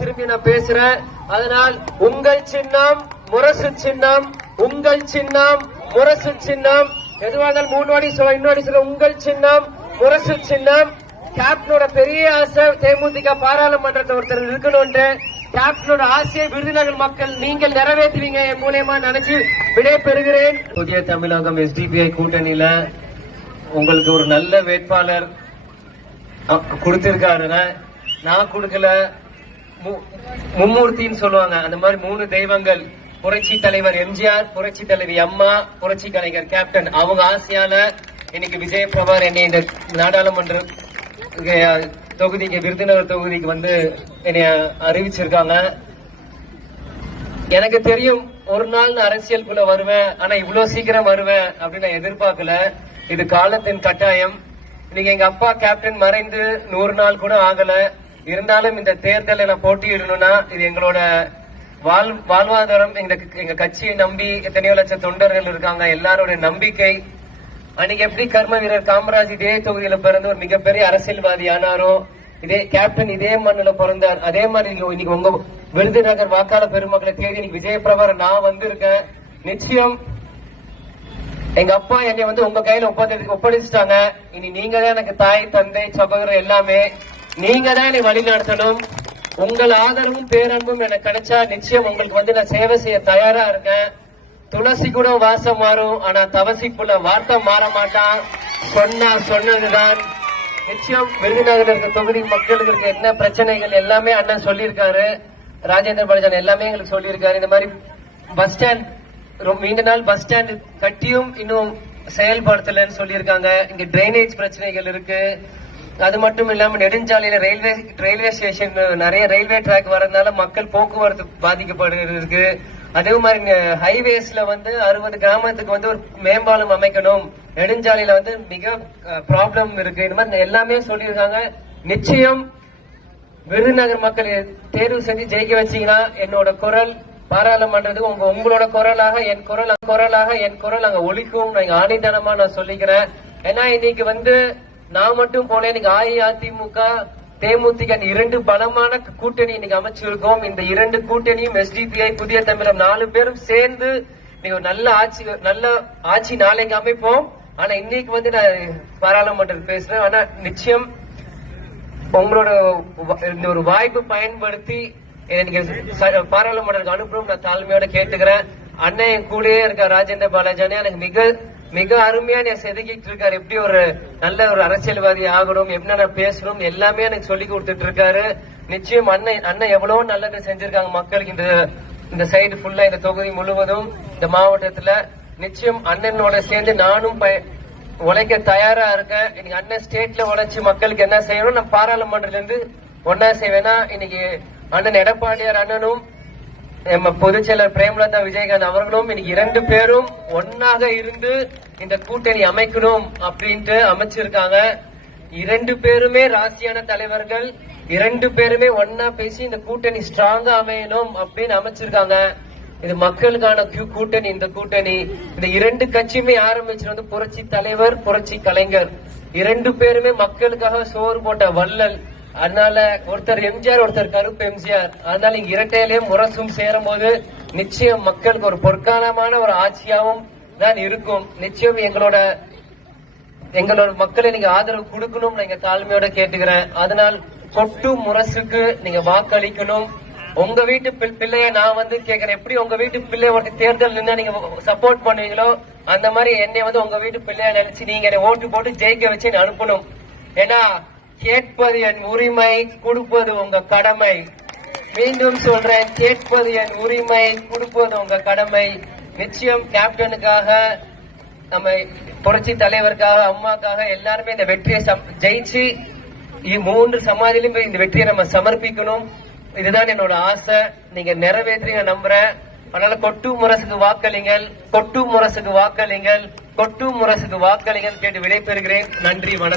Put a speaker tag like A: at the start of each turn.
A: திரும்பி நான் பேசுறேன். அதனால் உங்கள் சின்னம் முரசு சின்னம் உங்கள் சின்னம் முரசு சின்னம். எதுவாக இருந்தாலும் மூணு வாடி சொல்ல இன்னொரு சொல்ல உங்கள் சின்னம் முரசு சின்னம். கேப்டனோட பெரிய ஆசை தேமுதிக பாராளுமன்றத்தில் ஒருத்தர் இருக்கணும்னு கேப்டனோட ஆசையை விருதுநகர் மக்கள் நீங்கள் நிறைவேற்றுவீங்க என் மூலியமா நினைச்சு விடை பெறுகிறேன். புதிய தமிழகம் எஸ்டிபிஐ கூட்டணியில உங்களுக்கு ஒரு நல்ல வேட்பாளர் கொடுத்திருக்காருன்னா நான் கொடுக்கல. மும்மூர்த்தின்னு சொல்லுவாங்க. அந்த மாதிரி மூணு தெய்வங்கள். புரட்சி தலைவர் எம்ஜிஆர் புரட்சி தலைவி அம்மா புரட்சி கலைஞர் கேப்டன். அவங்க ஆசையால இன்னைக்கு விஜய் பிரபார் என்னை இந்த நாடாளுமன்ற தொகுதிக்கு விருதுநகர் தொகுதிக்கு வந்து என்னை அறிவிச்சிருக்காங்க. எனக்கு தெரியும் ஒரு நாள் நான் அரசியலுக்குள்ள வருவேன் ஆனா இவ்வளவு சீக்கிரம் வருவேன் அப்படின்னு நான் எதிர்பார்க்கல. இது காலத்தின் கட்டாயம். இன்னைக்கு எங்க அப்பா கேப்டன் மறைந்து நூறு நாள் கூட ஆகல. இருந்தாலும் இந்த தேர்தலை நான் போட்டியிடணும்னா இது எங்களோட வாழ் வாழ்வாதாரம் எங்க எங்க கட்சியை நம்பி எத்தனையோ லட்சம் தொண்டர்கள் இருக்காங்க. எல்லாரோட நம்பிக்கை. அன்னைக்கு எப்படி கர்ம வீரர் காமராஜ் இதே தொகுதியில பிறந்து ஒரு மிகப்பெரிய அரசியல்வாதி ஆனாரோ இதே கேப்டன் இதே மண்ணில பிறந்தார். அதே மாதிரி இன்னைக்கு உங்க விருதுநகர் வாக்காளர் பெருமக்களை தேடி இன்னைக்கு விஜயபிரபார நான் வந்திருக்கேன். நிச்சயம் எங்க அப்பா என்னை வந்து உங்க கையில ஒப்பந்த ஒப்படைச்சிட்டாங்க. இனி நீங்க தான் எனக்கு தாய் தந்தை சகோதரர் எல்லாமே நீங்க தான் என்னை வழி நடத்தணும். உங்கள் ஆதரவும் பேரன்பும் எனக்கு கிடைச்சா நிச்சயம் உங்களுக்கு வந்து நான் சேவை செய்ய தயாரா இருக்கேன். துளசி கூட வாசம் மாறும் ஆனா தவசிக்குள்ள வார்த்தை மாற மாட்டான் சொன்னா சொன்னதுதான். நிச்சயம் விருதுநகர் இருக்க தொகுதி மக்களுக்கு இருக்க என்ன பிரச்சனைகள் எல்லாமே அண்ணன் சொல்லியிருக்காரு. ராஜேந்திர பாலாஜன் எல்லாமே எங்களுக்கு சொல்லியிருக்காரு. இந்த மாதிரி பஸ் ஸ்டாண்ட் ரொம்ப நீண்ட நாள் பஸ் ஸ்டாண்ட் கட்டியும் இன்னும் செயல்படுத்தலன்னு சொல்லியிருக்காங்க. இங்க டிரைனேஜ் பிரச்சனைகள் இருக்கு. அது மட்டும் இல்லாம நெடுஞ்சாலையில ரயில்வே ரயில்வே ஸ்டேஷன் நிறைய ரயில்வே ட்ராக் வரதுனால மக்கள் போக்குவரத்து பாதிக்கப்படுகிறது அதே மாதிரி ஹைவேஸ்ல வந்து அறுபது கிராமத்துக்கு வந்து ஒரு மேம்பாலம் அமைக்கணும். நெடுஞ்சாலையில வந்து மிக ப்ராப்ளம் இருக்கு. இந்த மாதிரி எல்லாமே சொல்லியிருக்காங்க. நிச்சயம் விருதுநகர் மக்கள் தேர்வு செஞ்சு ஜெயிக்க வச்சீங்கன்னா என்னோட குரல் பாராளுமன்றத்துக்கு உங்க உங்களோட குரலாக என் குரல் குரலாக என் குரல் அங்க ஒழிக்கும் நான் ஆணித்தனமா நான் சொல்லிக்கிறேன். ஏன்னா இன்னைக்கு வந்து நான் மட்டும் போனேன். இன்னைக்கு அஇஅதிமுக தேமுதிக இரண்டு பலமான கூட்டணி இன்னைக்கு அமைச்சிருக்கோம். இந்த இரண்டு கூட்டணியும் எஸ்டிபிஐ புதிய தமிழர் நாலு பேரும் சேர்ந்து நீங்க ஒரு நல்ல ஆட்சி நல்ல ஆட்சி நாளைக்கு அமைப்போம். ஆனா இன்னைக்கு வந்து நான் பாராளுமன்றத்தில் பேசுறேன். ஆனா நிச்சயம் உங்களோட இந்த ஒரு வாய்ப்பு பயன்படுத்தி எனக்கு பாராளுமன்றத்துக்கு அனுப்புறோம். நான் தாழ்மையோட கேட்டுக்கிறேன். அண்ணன் என் கூடயே இருக்க ராஜேந்திர பாலாஜி எனக்கு மிக மிக அருமையா என்னை செதுக்கிட்டு இருக்காரு எப்படி ஒரு நல்ல ஒரு அரசியல்வாதி ஆகணும் என்னென்ன பேசணும் எல்லாமே எனக்கு சொல்லி கொடுத்துட்டு இருக்காரு நிச்சயம் அண்ணன் அண்ணன் எவ்வளவு நல்லது செஞ்சிருக்காங்க மக்களுக்கு. இந்த இந்த சைடு ஃபுல்லா இந்த தொகுதி முழுவதும் இந்த மாவட்டத்துல. நிச்சயம் அண்ணனோட சேர்ந்து நானும் உழைக்க தயாரா இருக்கேன். இன்னைக்கு அண்ணன் ஸ்டேட்ல உழைச்சி மக்களுக்கு என்ன செய்யணும் நான் பாராளுமன்றத்துல இருந்து ஒன்னா செய்வேன்னா இன்னைக்கு அண்ணன் எடப்பாடியார் அண்ணனும் நம்ம பொதுச்செயலர் பிரேமலதா விஜயகாந்த் அவர்களும் இன்னைக்கு இரண்டு பேரும் ஒன்னாக இருந்து இந்த கூட்டணி அமைக்கணும் அப்படின்ட்டு அமைச்சிருக்காங்க. இரண்டு பேருமே ராசியான தலைவர்கள் இரண்டு பேருமே ஒன்னா பேசி இந்த கூட்டணி ஸ்ட்ராங்கா அமையணும் அப்படின்னு அமைச்சிருக்காங்க. இது மக்களுக்கான கூட்டணி இந்த கூட்டணி. இந்த இரண்டு கட்சியுமே ஆரம்பிச்சது வந்து புரட்சி தலைவர் புரட்சி கலைஞர். இரண்டு பேருமே மக்களுக்காக சோறு போட்ட வள்ளல். அதனால ஒருத்தர் எம்ஜிஆர் ஒருத்தர் கருப்பு எம்ஜிஆர். அதனால இங்க இரட்டையிலையும் முரசும் சேரும் போது நிச்சயம் மக்களுக்கு ஒரு பொற்காலமான ஒரு ஆட்சியாகவும் தான் இருக்கும். நிச்சயம் எங்களோட எங்களோட மக்களை நீங்க ஆதரவு கொடுக்கணும் நீங்க தாழ்மையோட கேட்டுக்கிறேன். அதனால் கொட்டு முரசுக்கு நீங்க வாக்களிக்கணும். உங்க வீட்டு பிள்ளைய நான் வந்து கேக்குறேன். எப்படி உங்க வீட்டு பிள்ளைய ஒரு தேர்தல் நின்னா நீங்க சப்போர்ட் பண்ணுவீங்களோ அந்த மாதிரி என்னை வந்து உங்க வீட்டு பிள்ளைய நினைச்சு நீங்க என்னை ஓட்டு போட்டு ஜெயிக்க வச்சு அனுப்பணும். ஏன்னா கேட்பது என் உரிமை கொடுப்பது உங்க கடமை. மீண்டும் சொல்றேன் கேட்பது என் உரிமை கொடுப்பது உங்க கடமை. நிச்சயம் கேப்டனுக்காக நம்ம புரட்சி தலைவருக்காக அம்மாக்காக எல்லாருமே இந்த வெற்றியை ஜெயிச்சு இ- மூன்று சமாதியிலும் போய் இந்த வெற்றியை நம்ம சமர்ப்பிக்கணும். இதுதான் என்னோட ஆசை. நீங்க நிறைவேற்றீங்க நம்புறேன். அதனால கொட்டு முரசுக்கு வாக்களிங்கள் கொட்டு முரசுக்கு வாக்களிங்கள் கொட்டு முரசுக்கு வாக்களிங்கள் கேட்டு விடைபெறுகிறேன். நன்றி வணக்கம்.